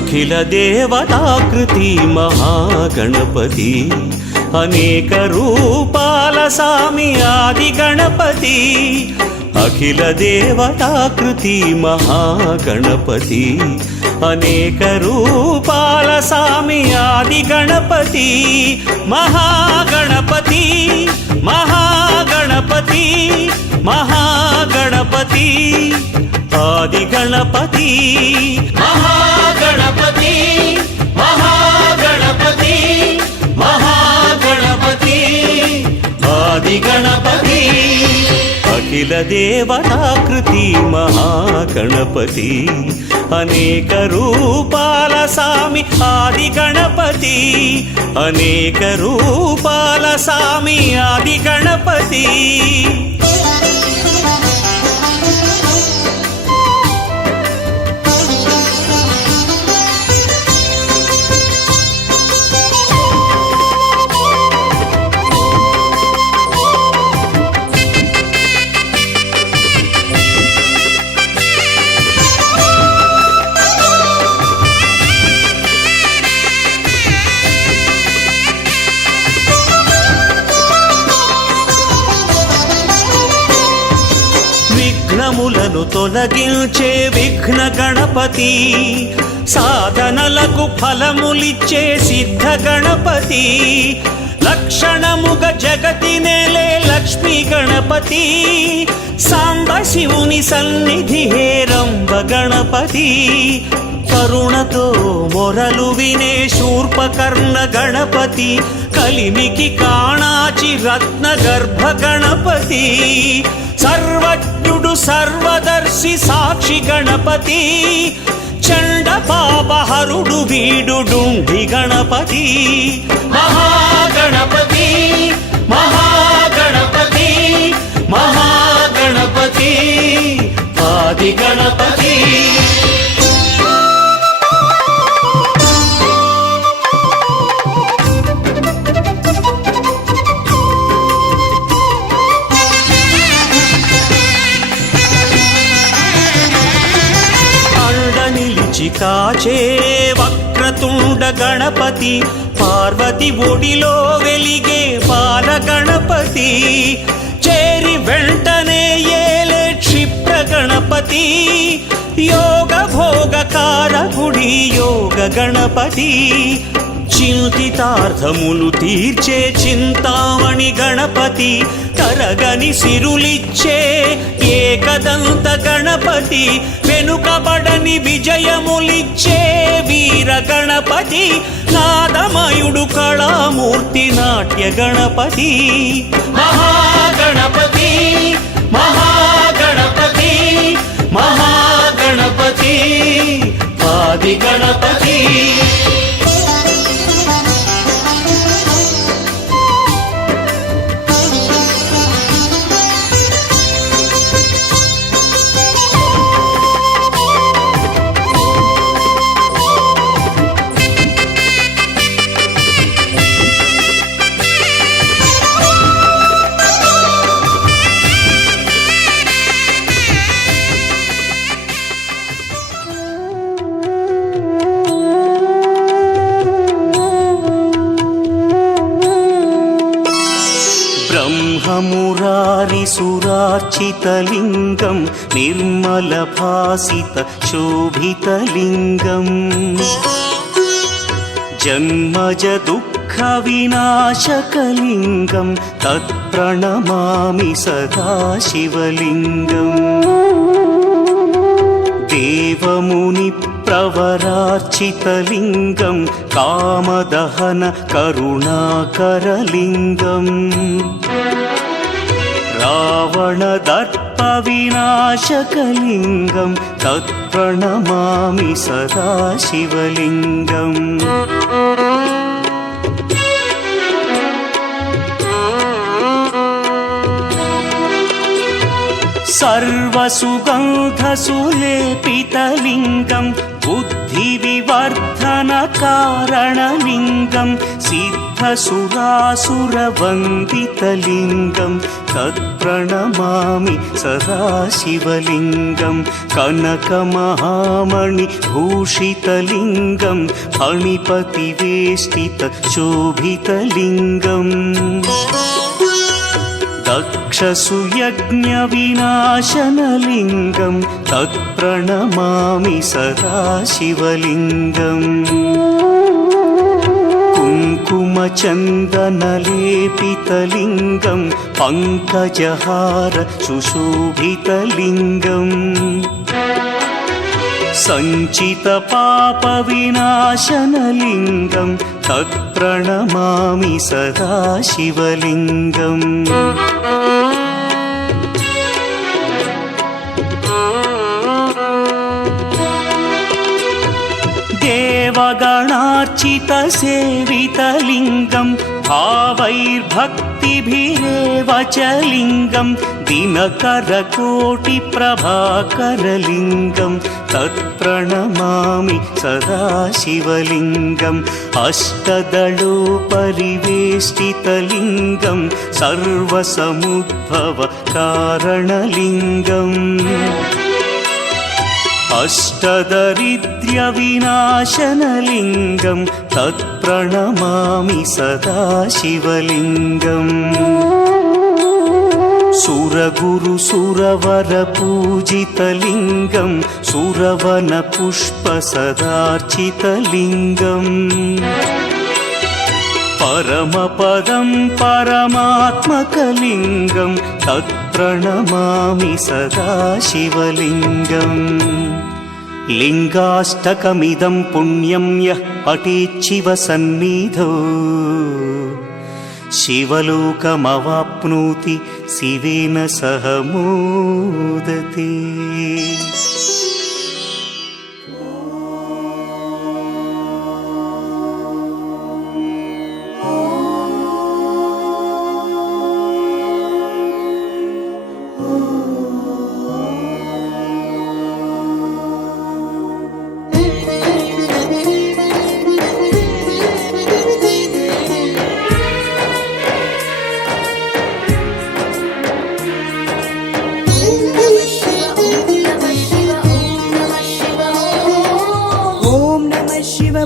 అఖిల దేవతాకృతి మహాగణపతి అనేక రూపాల సామి ఆది గణపతి అఖిల దేవతాకృతి మహాగణపతి అనేక రూపాల సామి ఆది గణపతి మహాగణపతి మహాగణపతి మహాగణపతి ఆది గణపతి మహాగణపతి మహాగణపతి మహాగణపతి ఆది గణపతి అఖిల దేవతాకృతి మహాగణపతి అనేక రూపాల సామి ఆది గణపతి అనేక రూపాల సామి ఆది గణపతి విఘ్నములను తొలగించే విఘ్న గణపతి సాధనలకు ఫలములిచ్చే సిద్ధ గణపతి లక్షణముగ జగతి నేలే లక్ష్మీ గణపతి సాంబ శివుని సన్నిధి హేరంబ గణపతి కరుణతో మొరలు వినే శూర్పకర్ణ గణపతి కలిమికి కాణాచి రత్న గర్భ గణపతి సర్వజ్ఞుడు సర్వదర్శి సాక్షి గణపతి చండ పాపహరుడు వీడుడుండి గణపతి మహాగణపతి మహాగణపతి మహాగణపతి ఆది గణపతి కాచే వక్రతుండ గణపతి పార్వతి ఒడిలో వెలిగే బాల గణపతి చేరి వెంటనే ఏలే క్షిప్ర గణపతి యోగ భోగ కారకుడి యోగ గణపతి చింతితార్థములు తీర్చే చింతామణి గణపతి తరగని సిరులిచ్చే ఏకదంత గణపతి వెనుకబడని విజయములిచ్చే వీర గణపతి నాదమయుడు కళామూర్తి నాట్య గణపతి మహాగణపతి మహాగణపతి మహాగణపతి ఆది గణపతి బ్రహ్మమురారిసురార్చితలింగం నిర్మలభాసిత శోభితలింగం జన్మజ దుఃఖ వినాశకలింగం తత్ప్రణమామి సదా శివలింగం దేవముని ప్రవరార్చితలింగం కామదహన కరుణాకరలింగం రావణదర్ప వినాశకలింగం తత్ప్రణమామి సదా శివలింగం सर्वसुगन्धसुलेपितलिङ्गं बुद्धिविवर्धनकारणलिङ्गं सिद्ध सिद्धसुरासुरवन्दितलिङ्गं तत्प्रणमामि सदा शिवलिङ्गं कनकमहामणिभूषितलिङ्गं फणिपतिवेष्टितशोभितलिङ्गम् दक्षसुयज्ञविनाशनलिङ्गं तत्प्रणमामि सदा शिवलिङ्गम् कुङ्कुमचन्दनलेपितलिङ्गं पङ्कजहार सुशोभितलिङ्गम् सञ्चितपापविनाशनलिङ्गं तत्प्रणमामि सदा शिवलिङ्गम् देवगणार्चितसेवितलिङ्गं भावैर्भक्तिभिरेव च लिङ्गं दिनकरकोटिप्रभाकरलिङ्गं तत्प्रणमामि सदा शिवलिङ्गम् अष्टदलोपरिवेष्टितलिङ्गं सर्वसमुद्भवकारणलिङ्गम् अष्टदरिद्र्यविनाशनलिङ्गं तत्प्रणमामि सदा शिवलिङ्गम् सुरगुरुसुरवरपूजितलिङ्गं सुरवनपुष्पसदार्चितलिङ्गम् परमपदं परमात्मकलिङ्गं तत्प्रणमामि सदा शिवलिङ्गम् लिङ्गाष्टकमिदं पुण्यं यः पठेच्छिवसन्निधौ शिवलोकमवाप्नोति शिवेन सह मोदते।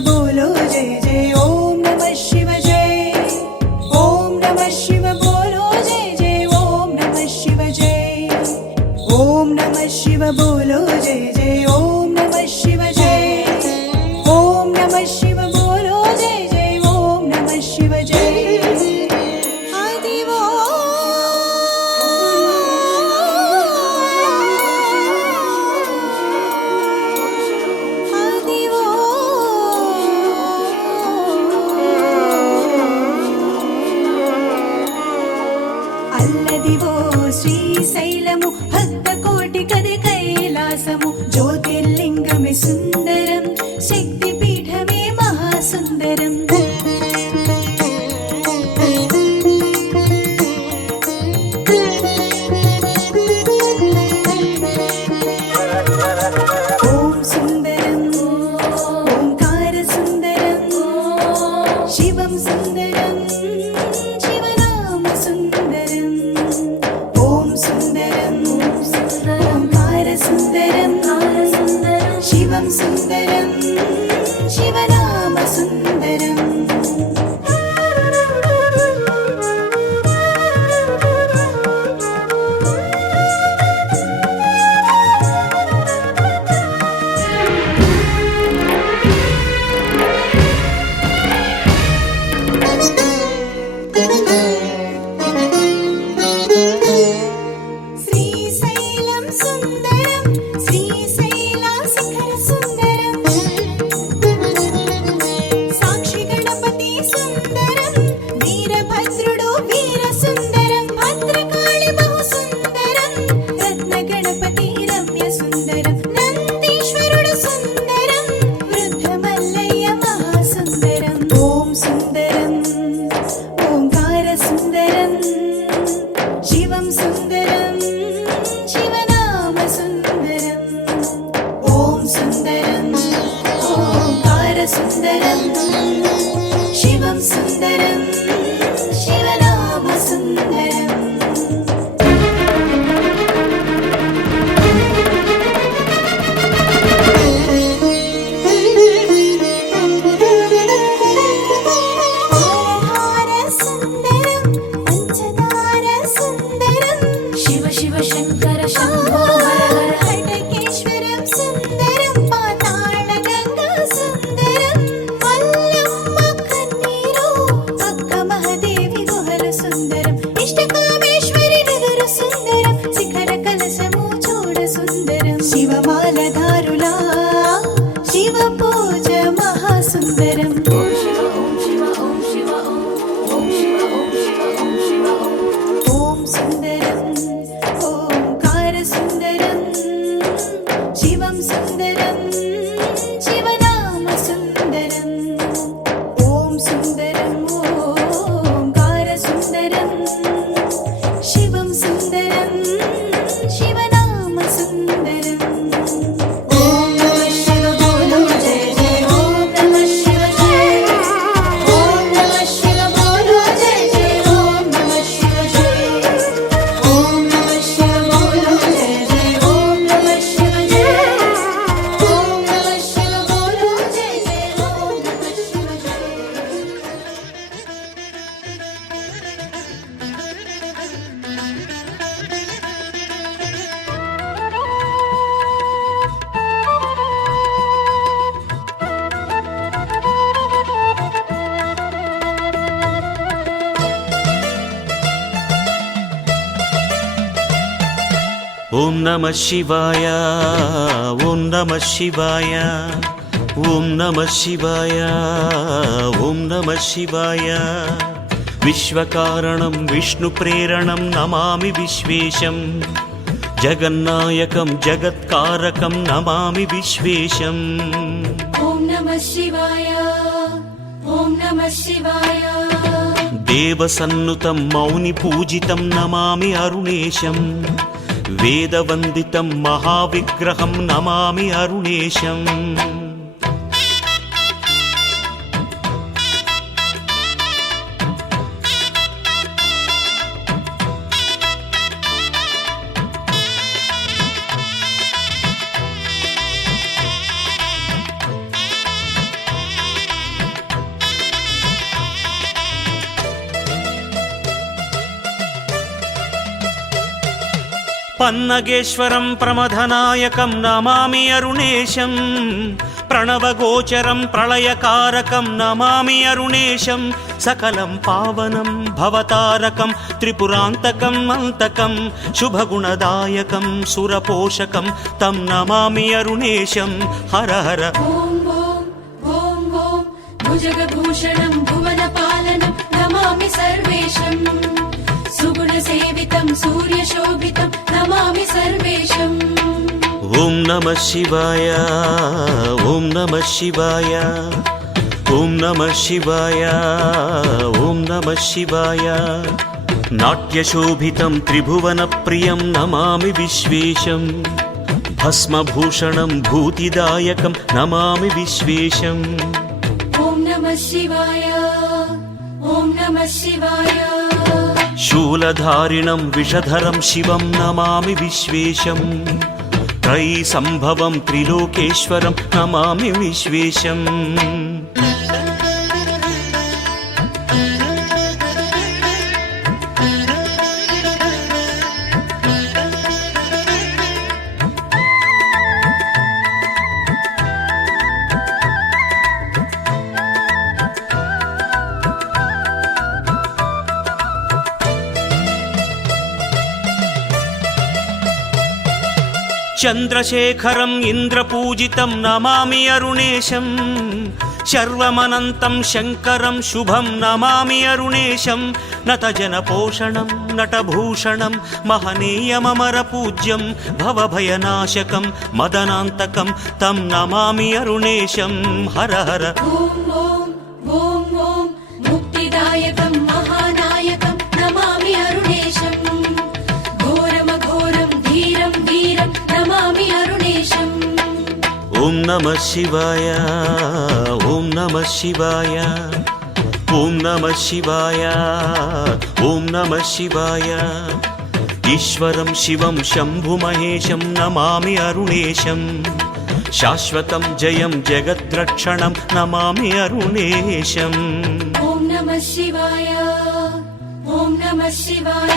बोलो जय जय ओम नमः शिव जय ओम नमः शिव बोलो जय जय ओम नमः शिव जय ओम नमः शिव बोलो जय जय ओम नमः शिव जय ओम नमः शिव बोलो जय जय ओम नमः शिव जय అల్లదివో శ్రీశైలము భక్తకోటి కది కైలాసము జ్యోతిర్లింగమే సుందరం శక్తిపీఠమే మహాసుందరం ఓం సుందరం ఓంకార సుందరం శివం సుందరం శివనామ సుందరం ఓం సుందరం ఓంకార సుందరం శివం సుందరం శివనామ సుందరం శ్రీశైలం సుందరం శ్రీశైల శిఖర సుందరం शिवं सुन्दरं शिवनामसुन्दरम् ॐ नमः शिव बोलो जय जय ॐ नमः शिव जय ॐ नमः शिव बोलो जय जय ॐ नमः शिव जय ॐ नमः शिव बोलो जय जय ॐ नमः शिव जय ॐ नमः शिव बोलो जय जय ॐ नमः शिव जय ఓం నమః శివాయ ఓం నమః శివాయ ఓం నమః శివాయ ఓం నమః శివాయ విశ్వకారణం విష్ణు ప్రేరణం నమామి విశ్వేశం జగన్నాయకం జగత్కారకం నమామి విశ్వేశం ॐ नमः शिवाय ॐ नमः शिवाय దేవసన్నుతం మౌని పూజితం నమామి అరుణేశం వేదవందితం మహావిగ్రహం నమామి అరుణేశం పన్నగేశ్వరం ప్రమథనాయకం నమామి అరుణేశం ప్రణవగోచరం ప్రళయకారకం నమామి అరుణేశం సకలం పావనం భవతారకం త్రిపురాంతకం అంతకం శుభగుణదాయకం సురపోషకం తం నమామి అరుణేశం హర హర ॐ ॐ ॐ ॐ भुजगभूषणं भुवनपालनं नमामि सर्वेशम् सुगुणसेवितं सूर्यशोभितं नमामि सर्वेशम् ఓం నమః శివాయ ఓం నమః శివాయ ఓం నమః శివాయ ఓం నమః శివాయ నాట్యశోభితం త్రిభువన ప్రియం నమామి విశ్వేశం భస్మభూషణం భూతిదాయకం నమామి విశ్వేశం ॐ नमः शिवाय ॐ नमः शिवाय శూలధారిణం విషధరం శివం నమామి విశ్వేశం త్రైసంభవం త్రిలోకేశ్వరం నమామి విశ్వేశం చంద్రశేఖరం ఇంద్రపూజితం నమామి అరుణేశం శర్వమనంతం శంకరం శుభం నమామి అరుణేశం నతజనపోషణం నటభూషణం మహనీయమమర పూజ్యం భవభయనాశకం మదనాంతకం తం నమామి అరుణేశం హర హర ॐ ॐ ॐ ॐ मुक्तिदायकं महानायकं नमामि अरुणेशम् घोरमघोरं धीरं वीरं नमामि अरुणेशम् ఓం నమః శివాయ ఓం నమః శివాయ ఓం నమః శివాయ ఓం నమః శివాయ ఈశ్వరం శివం శంభుమహేశం నమామి అరుణేశం శాశ్వతం జయం జగద్రక్షణం నమామి అరుణేశం ॐ नमः शिवाय ॐ नमः शिवाय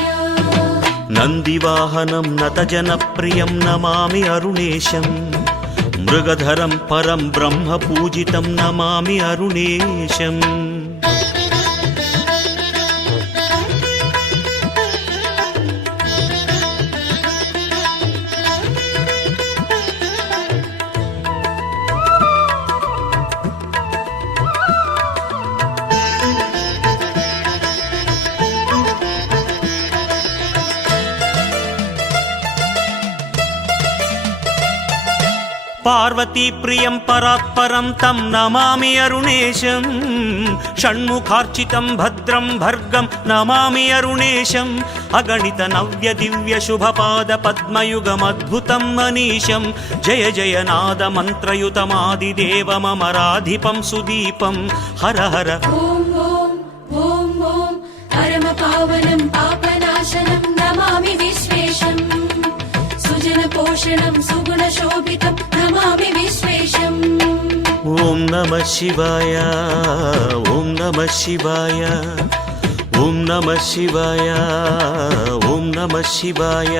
నందివాహనం నతజనప్రియం నమామి అరుణేశం మృగధరం పరం బ్రహ్మ పూజితం నమామి అరుణేశం पार्वतीप्रियं परात्परं तं नमामि अरुणेशं षण्मुखार्चितं भद्रं भर्गं नमामि अरुणेशम् अगणित नव्य दिव्य शुभपाद पद्मयुगमद्भुतं मनीषं जय जय नाद मन्त्रयुतमादिदेवममराधिपं सुदीपं हर हर ॐ परमपावनं पापनाशनं नमामि विश्वेशम् सुजनपोषणं सुगुणशोभितं नमामि विश्वेशम् ॐ नमः शिवाय ॐ नमः शिवाय ॐ नमः शिवाय ॐ नमः शिवाय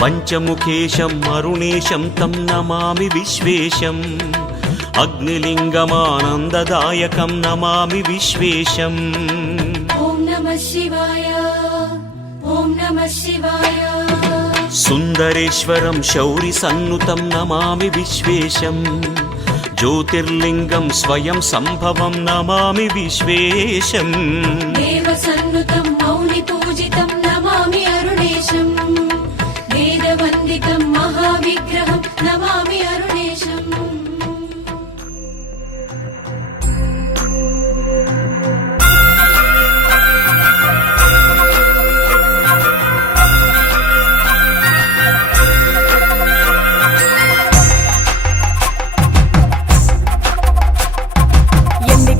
पञ्चमुखेशम् अरुणेशं तं नमामि विश्वेशम् अग्निलिङ्गमानन्ददायकं नमामि विश्वेशम् ॐ नमः शिवाय ॐ नमः शिवाय सुन्दरेश्वरं शौरिसन्नुतं नमामि विश्वेशम् ज्योतिर्लिङ्गं स्वयं सम्भवं नमामि विश्वेशम् देवसन्नुतं मौनिपूजितं नमामि अरुणेशम् वेदवन्दितं महाविग्रहं नमामि अरुणेशम्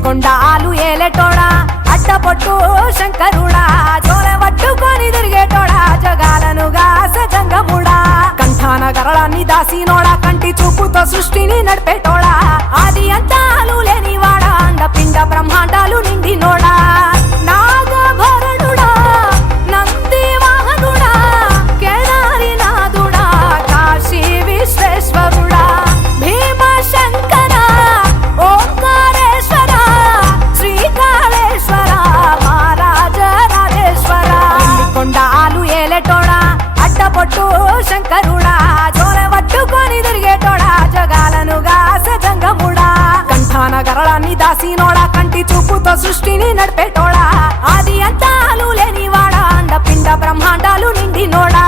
కొండాలు ఏలేటోడా అడ్డపొట్టు శంకరుడా జోల పట్టుకొని తిరిగేటోడా జగాలను గాస జంగముడా కంఠాన గరళాన్ని దాసినోడా కంటి చూపుతో సృష్టిని నడిపేటోడా ఆది అంతాలు లేనివాడా అండపిండ బ్రహ్మాండాలు నిండినోడా నాగభరణుడా నంది వాహనుడా కేదారి నాథుడా కాశీ విశ్వేశ్వరుడా భీమ శంకర ఓంకారేశ్వర శ్రీకాళేశ్వర మహారాజ రాజేశ్వర కొండాలు ఏలేటోడా అడ్డపొట్టు శంకరుడా జోల పట్టుకొని తిరిగేటోడా జగాలను గాస జంగముడా కంఠాన గరళాన్ని దాసినోడా కంటి చూపుతో సృష్టిని నడిపేటోడా ఆది అంతాలు లేనివాడా అండపిండ బ్రహ్మాండాలు నిండినోడా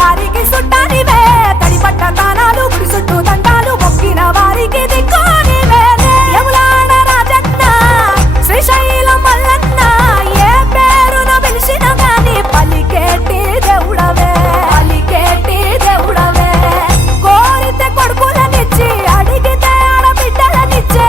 వారికి సుట్టానివే తడిపట్ట తానాలు గుడి చుట్టూ దండాలు మొక్కిన వారికి దిక్కునివే యములాడ రాజన్న శ్రీశైలం మల్లన్న ఏ పేరున పిలిచిన గాని పలికేటి దేవుడవే కోరితే కొడుకులనిచ్చి అడిగితే ఆడబిడ్డలనిచ్చే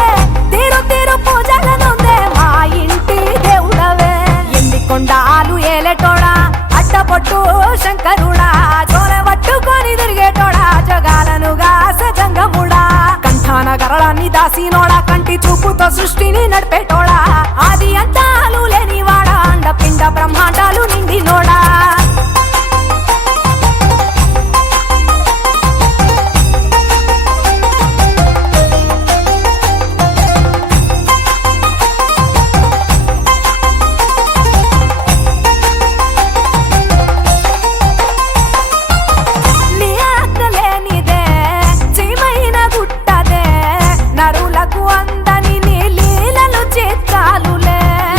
తీరు తీరు పూజలనుందే మా ఇంటి దేవుడవే ఎన్ని కొండాలు ఏలేటోడా అడ్డపొట్టు శంకరుడా జోల పట్టుకొని తిరిగేటోడా జగాలను గాస జంగముడా కంఠాన గరళాన్ని దాసినోడా కంటి చూపుతో సృష్టిని నడిపేటోడా ఆది అంతాలు లేనివాడా అండపిండ బ్రహ్మాండాలు నిండినోడా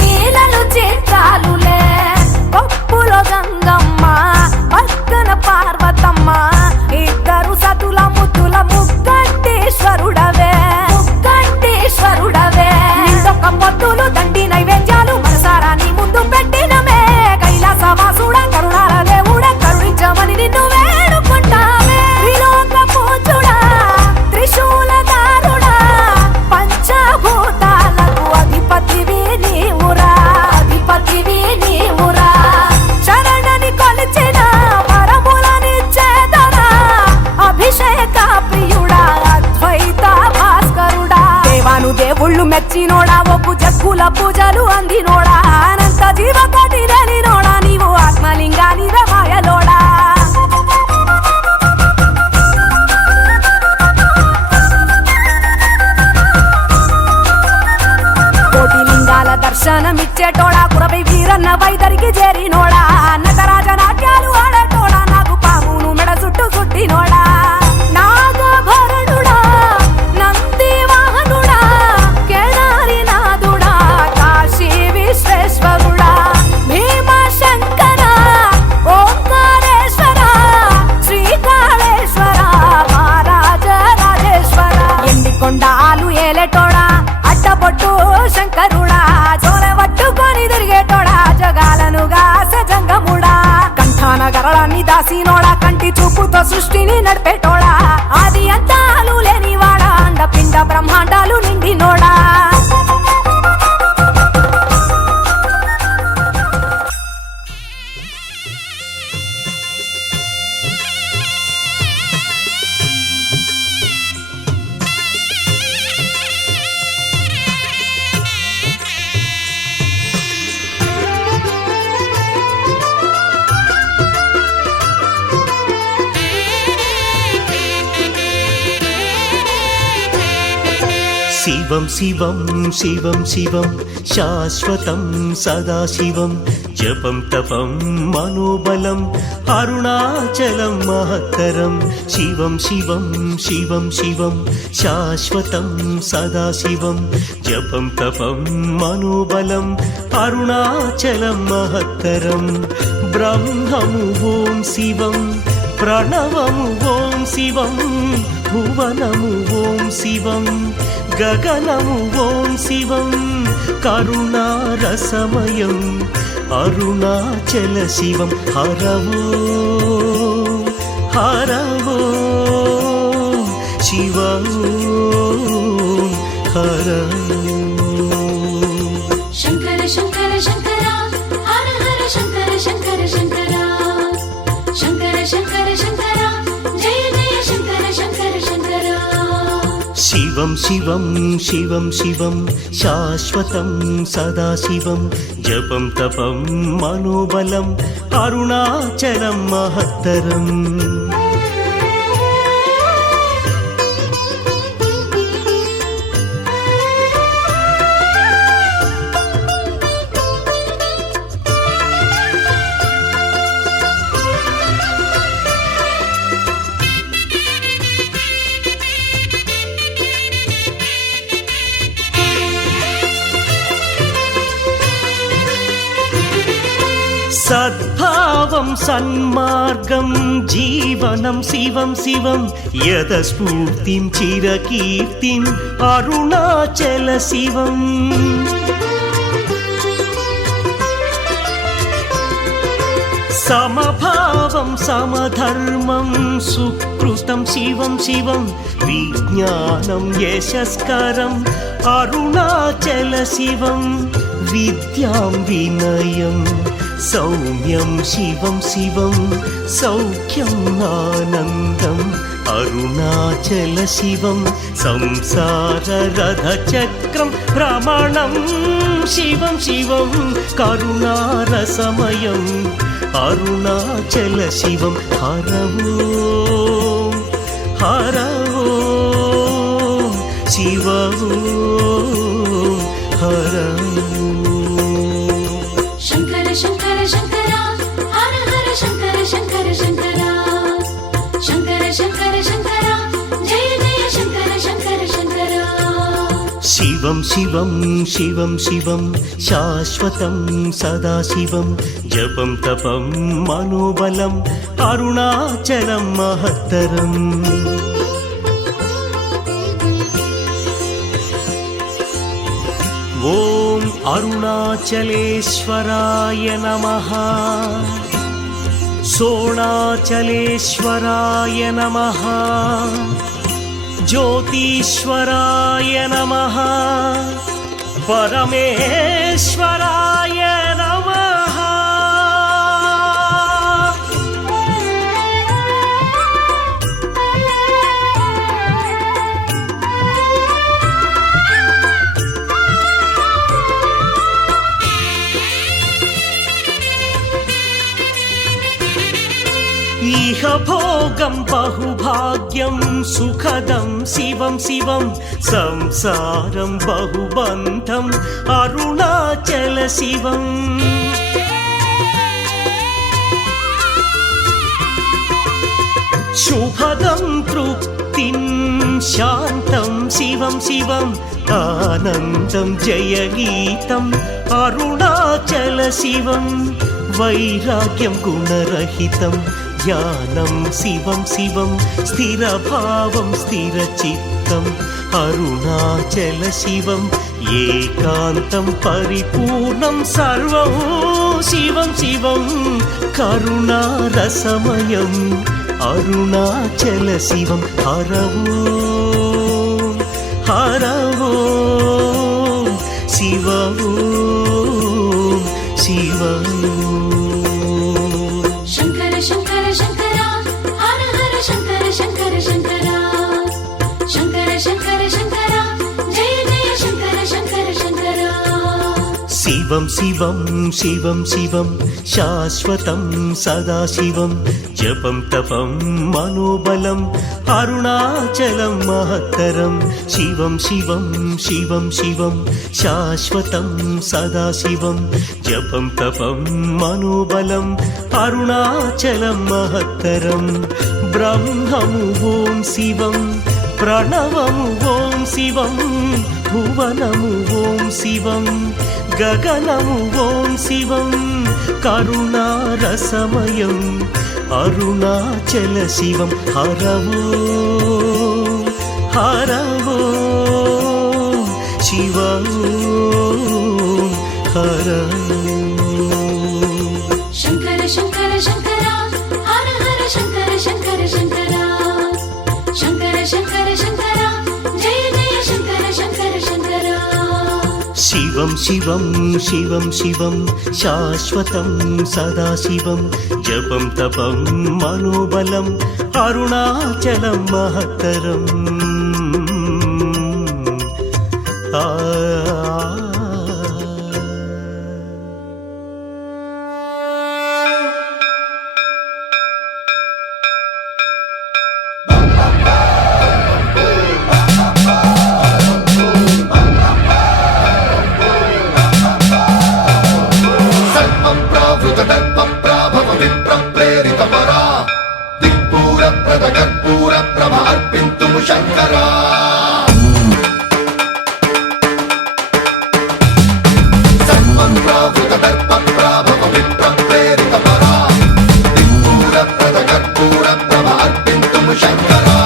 లీలలు చిత్రాలులే పప్పులో వైదరికి చేరినోడా నటరాజ నాట్యాలు ఆడటోడా నాకు పామును మెడ చుట్టూ చుట్టినోడా నాగభరణుడా నంది వాహనుడా కేదారి నాదుడా కాశీ విశ్వేశ్వరుడా భీమశంకర ఓంకారేశ్వర శ్రీకాళేశ్వర మహారాజ రాజేశ్వర ఎండికొండాలు ఏలేటోడా అడ్డపొట్టు శంకరుడా జోల పట్టుకొని తిరిగేటోడా జగాలను గాసె జంగముడా కంఠాన గరళాన్ని దాసినోడా కంటి చూపుతో సృష్టిని నడిపేటోడా ఆది అంతాలు లేనివాడా అండపిండ బ్రహ్మాండాలు నిండినోడా శివం శివం శివం శివం శాశ్వతం సదాశివం జపం తపం మనోబలం అరుణాచలం మహత్తరం శివం శివం శివం శివం శాశ్వతం సదాశివం జపం తపం మనోబలం అరుణాచలం మహత్తరం బ్రహ్మము ఓం శివం ప్రణవము ఓం శివం భువనము ఓం శివం గగనము ఓం శివం కరుణారసమయం అరుణాచల శివం హరవో హరవో శివో హరవో శంకర శంకర శంకర హర హర శంకర శంకర శంకర శంకర శంకర శంకర జయ జయ శంకర శంకర శంకర శివం శివం శివం శివం శాశ్వతం సదాశివం జపం తపం మనోబలం అరుణాచలం మహత్తరం సద్భావం సన్మార్గం జీవనం శివం శివం యదస్ఫూర్తిం చిరకీర్తిం అరుణాచల శివం సమభావం సమధర్మం సుకృతం శివం శివం విజ్ఞానం యశస్కరం అరుణాచల శివం విద్యాం వినయం సౌమ్యం శివం శివం సౌఖ్యం ఆనందం అరుణాచల శివం సంసార రథ చక్రం భ్రమణం శివం శివం కరుణారసమయం అరుణాచల శివం హరవో హరవో శివో హరవో శంకర శంకర శంకర హర హర శంకర శంకర శంకర శంకర శంకర శంకర జయ జయ శంకర శంకర శంకర శివం శివం శివం శివం శాశ్వతం సదాశివం జపం తపం మనోబలం అరుణాచలం మహత్తరం ఓం అరుణాచలేశ్వరాయ నమః సోణాచలేశ్వరాయ నమః జ్యోతిశ్వరాయ నమః పరమేశ్వరాయ నమః ఇహ భోగం బహుభాగ్యం సుఖదం శివం శివం సంసారం బహుబంధం అరుణాచల శివం శుభదం తృప్తిం శాంతం శివం శివం ఆనందం జయగీతం అరుణాచల శివం వైరాగ్యం గుణరహితం జ్ఞానం శివం శివం స్థిరభావం స్థిరచిత్తం అరుణాచల శివం ఏకాంతం పరిపూర్ణం సర్వం శివం శివం కరుణారసమయం అరుణాచల శివం హరవో హరవో శివవో శివవో శంకర శంకర శంకర హర హర శంకర శంకర శంకర శంకర శంకర శంకర జయ జయ శంకర శంకర శంకర శివం శివం శివం శివం శాశ్వతం సదాశివం జపం తపం మనోబలం అరుణాచలం మహత్తరం శివం శివం శివం శివం శాశ్వతం సదాశివం జపం తపం మనోబలం అరుణాచలం మహత్తరం బ్రహ్మము ఓం శివం ప్రణవము ఓం శివం భువనము ఓం శివం గగనము ఓం శివం కరుణారసమయం అరుణాచల శివం హరవో హరవో శివవో హరవో శంకర శంకర శంకర హర హర శంకర శంకర శంకర శంకర శంకర శంకర జయ జయ శంకర శంకర శంకర శివం శివం శివం శివం శాశ్వతం సదాశివం జపం తపం మనోబలం అరుణాచలం మహత్తరం ఆ శంకరా సర్వప్రావృత దర్ప ప్రాభవ విప్ర ప్రేరిత పరా దిక్పూర ప్రద కర్పూర ప్రభ అర్పింతుము శంకరా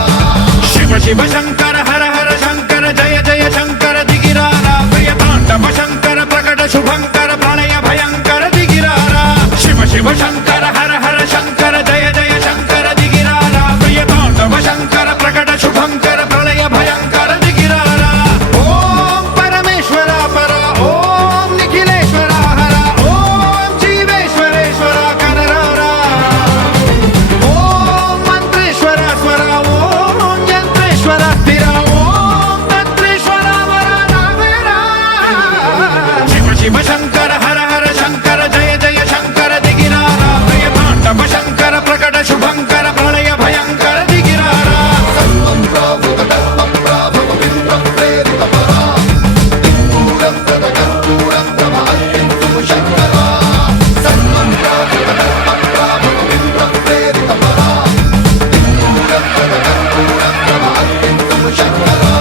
శివ శివ శంకర హర హర శంకర జయ జయ శంకర దిగిరారా ప్రియ తాండవ శంకర ప్రకట శుభంకర ప్రళయ భయంకర దిగిరారా శివ శివ శంకర హర హర శంకర జయ జయ శంకర దిగిరారా ప్రియ తాండవ శంకర ప్రకట శుభంకర ప్రళయ భయంకర దిగిరారా ఓం పరమేశ్వర పర ఓం నిఖిలేశ్వర హర ఓం జీవేశ్వరేశ్వర కరరారా ఓం మంత్రేశ్వర స్వర ఓం యంత్రేశ్వర స్థిర ఓం తంత్రేశ్వర వర నావేరా శివ శివ శంకర హర హర శంకర జయ జయ శంకర దిగిరారా ప్రియ తాండవ శంకర ప్రకట శుభంకర ప్రళయ భయంకర దిగిరారా సర్వప్రావృత దర్ప ప్రాభవ విప్ర ప్రేరిత పరా దిక్పూర ప్రద కర్పూర ప్రభ అర్పింతుము శంకరా సర్వప్రావృత దర్ప ప్రాభవ విప్ర ప్రేరిత పరా దిక్పూర ప్రద కర్పూర ప్రభ అర్పింతుము శంకరా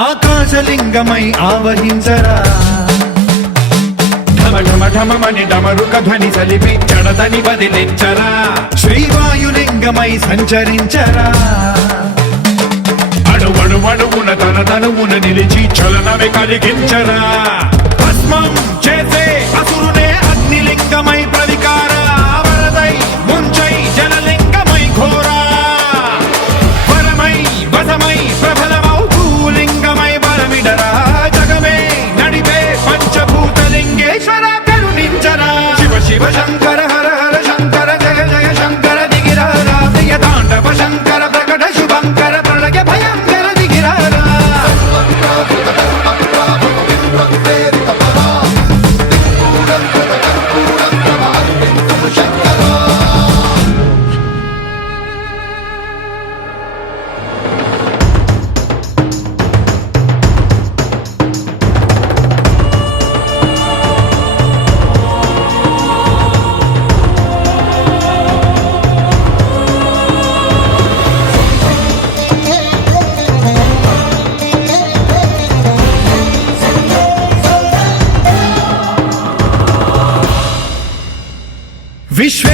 ఆకాశలింగమై ఆవహించరా ఢమ ఢమ ఢమమని డమరుక ధ్వని సలిపి జడదని వదిలించరా శ్రీవాయులింగమై సంచరించరా అణువణువున తన తనువున నిలిచి చలనమే కలిగించరా భస్మం చేసే అసురునే అగ్నిలింగమై ప్రవికార వరదై ముంచై జలలింగమై ఘోరా వరమై వసమై ప్రబలమౌ భూలింగమై బలమిడరా జగమే నడిపే పంచభూతలింగేశ్వర కరుణించరా శివ శివ శంకర హర హర శంకర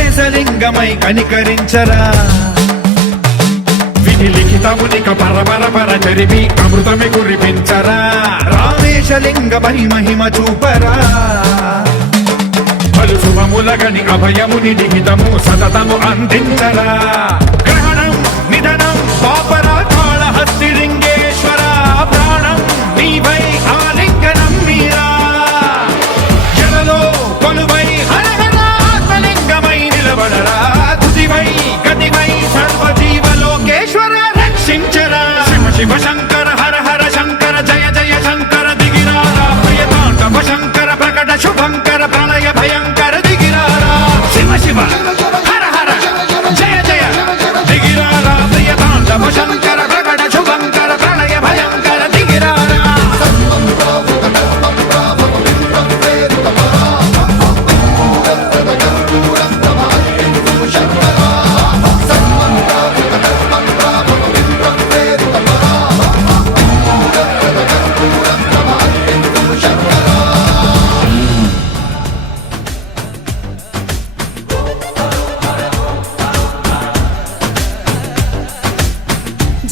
పరమేశలింగమై కనికరించరా విధి లిఖితమునిక పరపర చరివి అమృతమి కురిపించరా రామేశలింగమై మహిమ చూపరా పలు శుభములగని అభయముని నిహితము సతతము అందించరా గ్రహణం నిధనం పాపరా కాళహస్తి లింగేశ్వర ప్రాణం నీవై ఆలింగనం మీరా జలలో కొలువై హరహర ఆత్మలింగమై నిలబడరా తుదివై గతివై సర్వజీవలోకేశ్వర రక్షించరా శివ శివ శంకర హర హర శంకర జయ జయ శంకర దిగిరారా ప్రియతాండవ శంకర ప్రకట శుభంకర ప్రళయ భయంకర దిగిరారా శివ శివ హర హర జయ జయ దిగిరారా ప్రియతాండవ శంకర ప్రకట శుభంకర ప్రళయ భయంకర దిగిరారా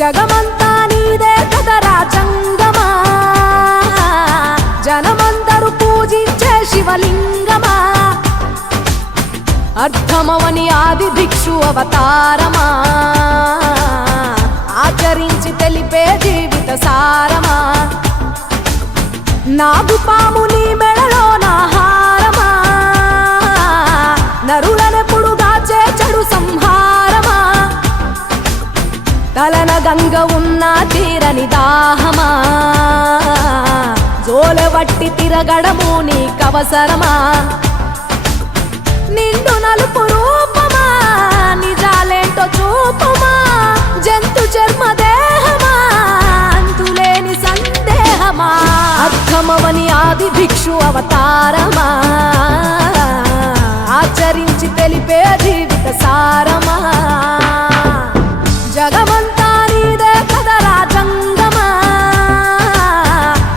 జగమంతా నీదే కదరా జంగమా జనమందరూ పూజించే శివలింగమా అర్థమవని ఆది భిక్షు అవతారమా ఆచరించి తెలిపే జీవిత సారమా నాగుపాము నీ మెడలో నా హారమా నరులనెప్పుడు గాచే చెడు సంహారమా తలన గంగ ఉన్న తీరని దాహమా జోలవట్టి తిరగడము నీకవసరమా నిండు నలుపు రూపమా నిజాలేంటో చూపమా జంతు చర్మ దేహమా అంతులేని సందేహమా అర్థమవని ఆది భిక్షు అవతారమా ఆచరించి తెలిపే జీవిత సారమా జగమంతా నీదే కదరా జంగమా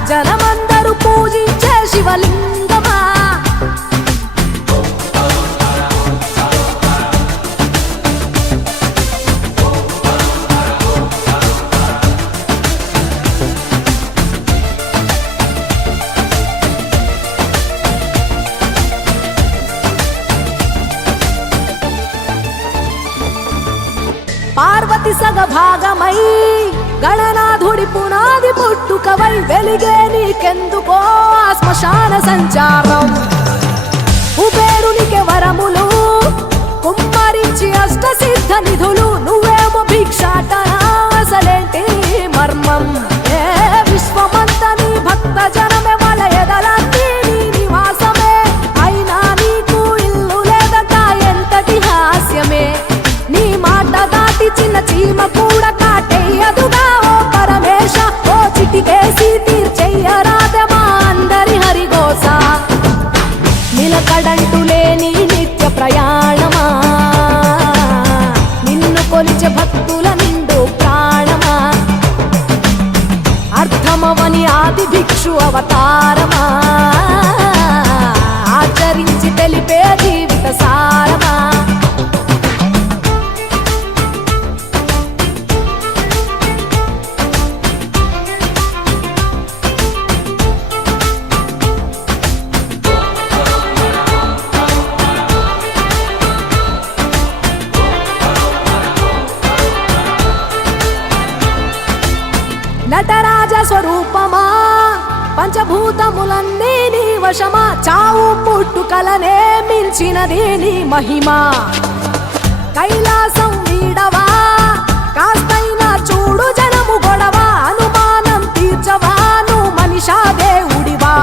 జనమందరూ పూజించే శివలింగమా పార్వతి సగభాగమై గణనాథుడి పునాది పుట్టుకవై వెలిగే నీకెందుకో ఆ శ్మశాన సంచారం కుబేరునికి వరములు కుమ్మరించి అష్ట సిద్ధ నిధులు నువ్వేమో భిక్షాటన అసలేంటి మర్మం ఏ విశ్వమంత నీ భక్త జనమే వాళ్ళ ఎదలన్నీ నీ నివాసమే అయినా నీకు ఇల్లు లేదట ఎంతటి హాస్యమే నీ మాట దాటి చిన్న చీమ కూడా కాటేయదుగా ఓ పరమేశ ఓ చిటికేసి తీర్చెయ్యరాదమా అందరి హరిగోస నిలకడంటు లేని నిత్య ప్రయాణమా నిన్ను కొలిచే భక్తుల నిండు ప్రాణమా అర్థమవని ఆది భిక్షు అవతారమా ఆచరించి తెలిపే జీవిత సారమా నటరాజ స్వరూపమా పంచభూతములన్నీ నీ వశమా చావు పుట్టుకలనే మించినది నీ మహిమా కైలాసం వీడవా కాస్తైనా చూడు జనము గొడవ అనుమానం తీర్చవా నువ్వు మనిషా దేవుడివా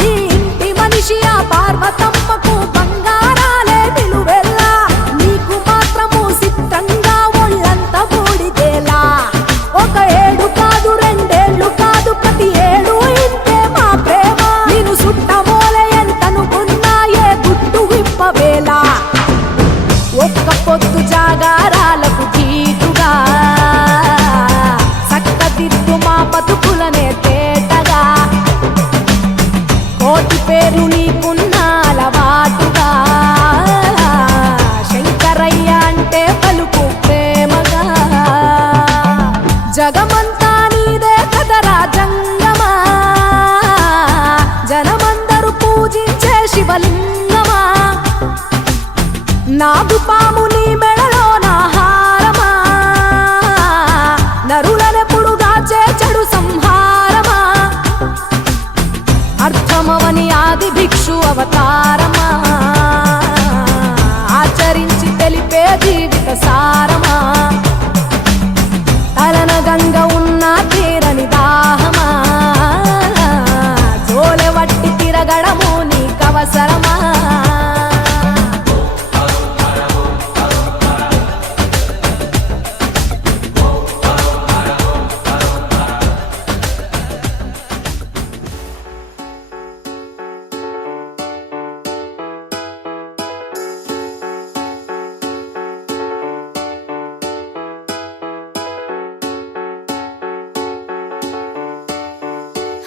నీ ఇంటి మనిషి ఆ పార్వతమ్మకు బంగారాలే నిలువెల్లా నీకు మాత్రము సిద్ధంగా ఒళ్ళంత బూడిదేలా ఒక ఏడు కాదు రెండేళ్లు కాదు ప్రతి ఏడు ఇంతే మా ప్రేమ నేను సుట్టమోలే ఎంతనుకున్నా ఏ గుట్టు విప్పవేలా ఒక్క పొద్దు జాగారాలకు నాగుపాముని మెడలోన హారమా నరులనెప్పుడు దాచే చెడు సంహారమా అర్థమవని ఆది భిక్షు అవతారమా ఆచరించి తెలిపే జీవిత సారమా తలన గంగ ఉన్న తీరని దాహమా జోలె వట్టి తిరగడము నీకవసరమా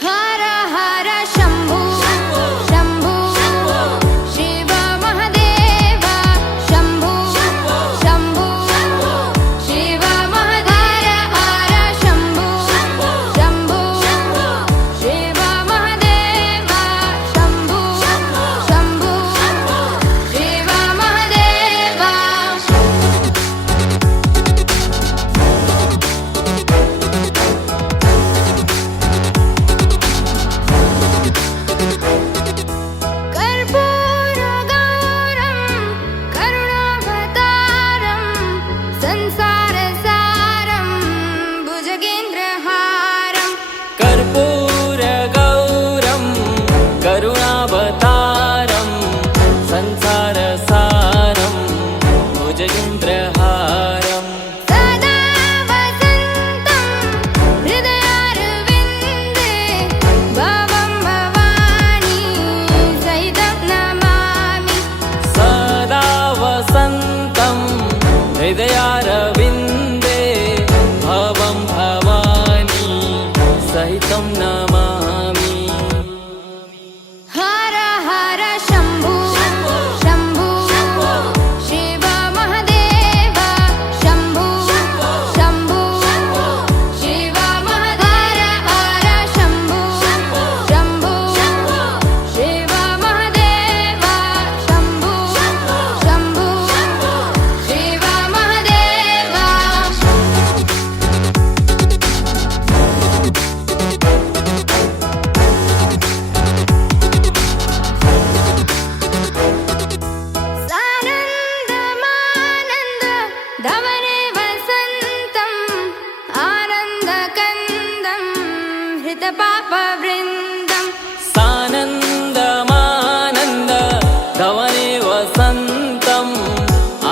हर हर शंभु शंभु शिव महादेव शंभु शंभु शिव महादेव हर शंभु शंभु शिव महादेव शंभु शंभु शिव महादेव कर्पूरगौरं करुणावतारं संसारसारं भुजगेन्द्रहारं कर्पूरगौरं करुणावतारं संसारसारं भुजगेन्द्रहारं सदा वसन्तं हृदयारविन्दे भवं भवानी सहितं नमामि सदा वसन्तं हृदयारविन्दे भवं भवानी सहितं नमामि हर हर शंभु शंभु शिव महादेव शंभु शंभु शिव महादेव हर शंभु शंभु शिव महादेव शंभु शंभु शिव महादेव सानन्दमानन्द धवने वसन्तम् आनन्दकन्दं हृतपापवृन्दम् सानन्दमानन्द धवने वसन्तम्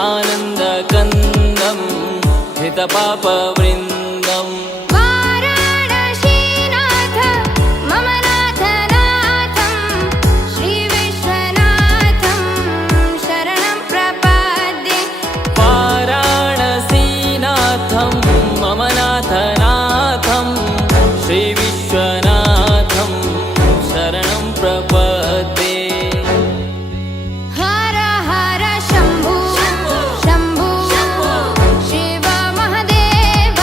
आनन्दकन्दं हितपापवृन्दम् वाराणसीनाथ मम नाथनाथं श्रीविश्वनाथं शरणं प्रपद्ये वाराणसीनाथं मम नाथनाथं श्रीविश्वनाथं शरणं प्रपद्ये हर हर शंभु शंभु शिव महादेव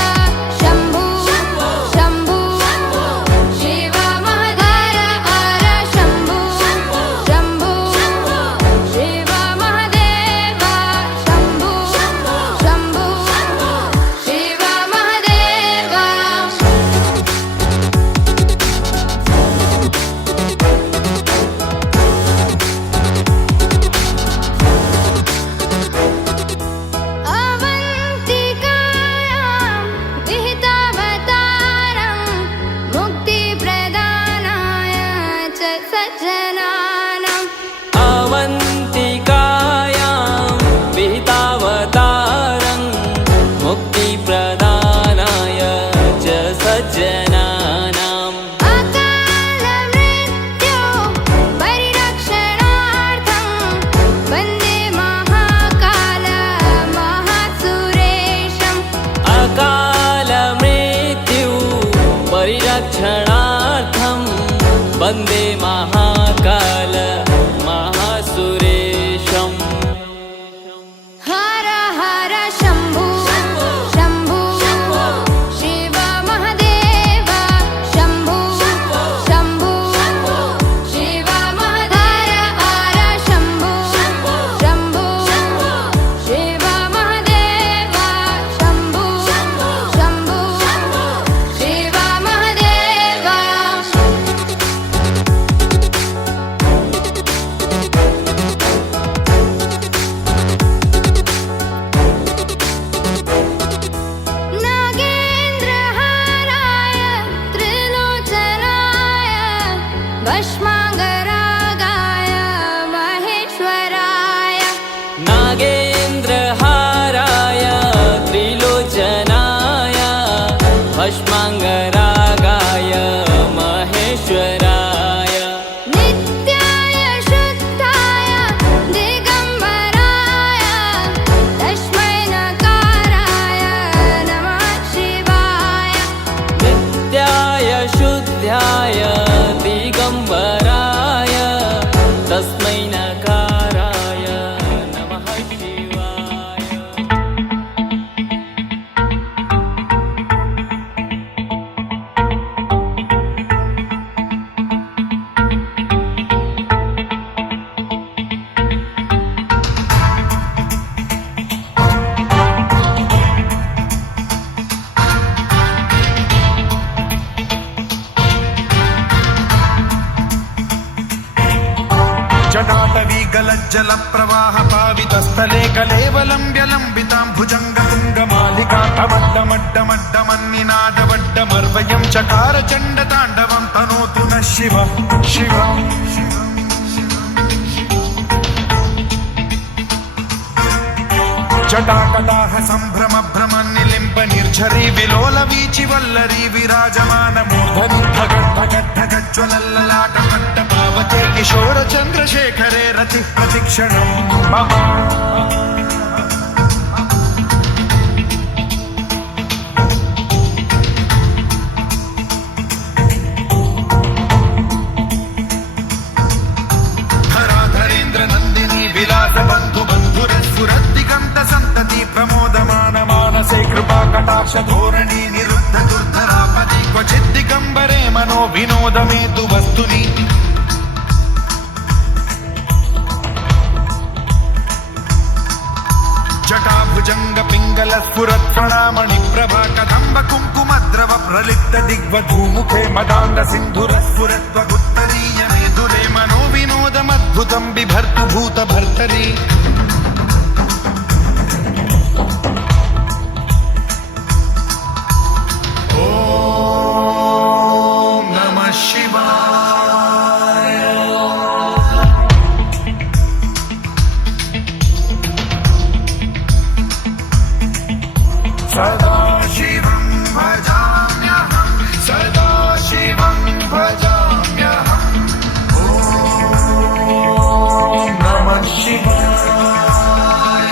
चन्द्रहाराय त्रिलोचनाय भस्माङ्गरागाय महेश्वराय नित्याय शुद्धाय दिगम्बराय तस्मै नकाराय नमः शिवाय नित्याय शुद्धाय दिगम्बराय तस्मै नकाराय नमः शिवाय जटाटवी गलज्जल प्रवाह पावितस्थले कलेवलम्ब्य लम्बितां भुजङ्गतुङ्गमालिका तमड्डमड्डमड्डमन्निनादवड्डमर्वयं चकार चण्डताण्डवं तनोतु नः शिव शिवम् जटाकटाह सम्भ्रम भ्रम निलिम्ब निर्झरी विलोल वीचि वल्लरी विराजमान मूर्धनि धगद्धगद्धगज्ज्वलल्ललाट पट्ट पावते किशोर चन्द्रशेखरे रति प्रतिक्षणं मम धराधरेन्द्र नन्दिनी विलास बन्धु बन्धुरस्फुरद्दिगन्त सन्तति प्रमोदमान मानसे कृपा कटाक्ष धोरणी निरुद्ध दुर्धरापदि क्वचित् दिगम्बरे मनो विनोद मे तु वस्तुनि जटाभुजङ्ग पिङ्गल स्फुरत् प्रणामणि प्रभा कदम्ब कुङ्कुमद्रव प्रलिप्त दिग्वधूमुखे मदान्द सिन्धुरस्फुरत्वगुत्तरीय मेधुरे मनो विनोदमद्भुतं बिभर्तु भूत भर्तरि ॐ नमः शिवाय सदा शिवं भजाम्यहं सदा शिवं भजाम्यहम् ॐ नमः शिवाय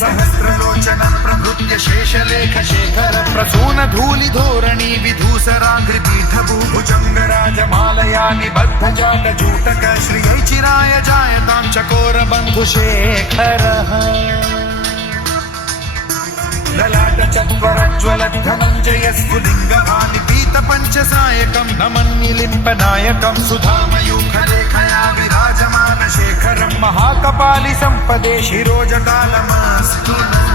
सहस्रलोचनं प्रभृत्य शेषलेख शेखर प्रसून धूलिधोरणी विधूसराङ्घ्रिपीठभूभुजङ्गराजमालया निबद्ध जाटजूटक श्रियैचिराय जायतां चकोर बन्धुशेखरः ललाट चत्वरज्ज्वलद्धनञ्जय स्फुलिङ्गभानि पीत पञ्चसायकं नमन्निलिम्पनायकं सुधामयूखलेखया विराजमान शेखरं महाकपालि सम्पदे शिरोजटालमास्तु नः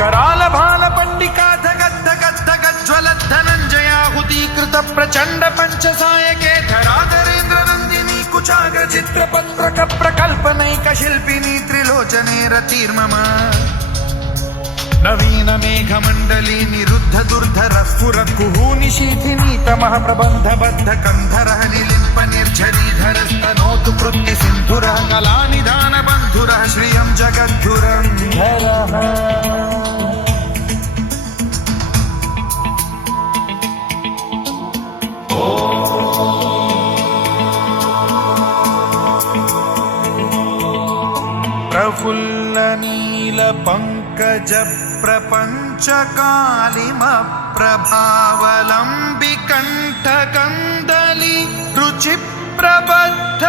कराल भाल पंडिका धगद्धगद्धगज्ज्वलद्धनञ्जयाहुतीकृत प्रचण्ड पञ्चसायके धराधरेन्द्र नन्दिनी कुचाग्र चित्रपत्रक प्रकल्पनैक शिल्पिनी त्रिलोचने रतिर्मम नवीन मेघमण्डली निरुद्ध दुर्धर स्फुर कुहूनिशीथिनी तमः प्रबन्ध बद्ध कन्धरः निलिम्प निर्झरीधरस्तनोतु कृत्ति सिन्धुरः कलानिधान बन्धुरः श्रियं जगद्धुरन्धरः प्रफुल्ल नील पंकज प्रपंच कालिम प्रभावलंबि कंठ कंदली रुचि प्रबद्ध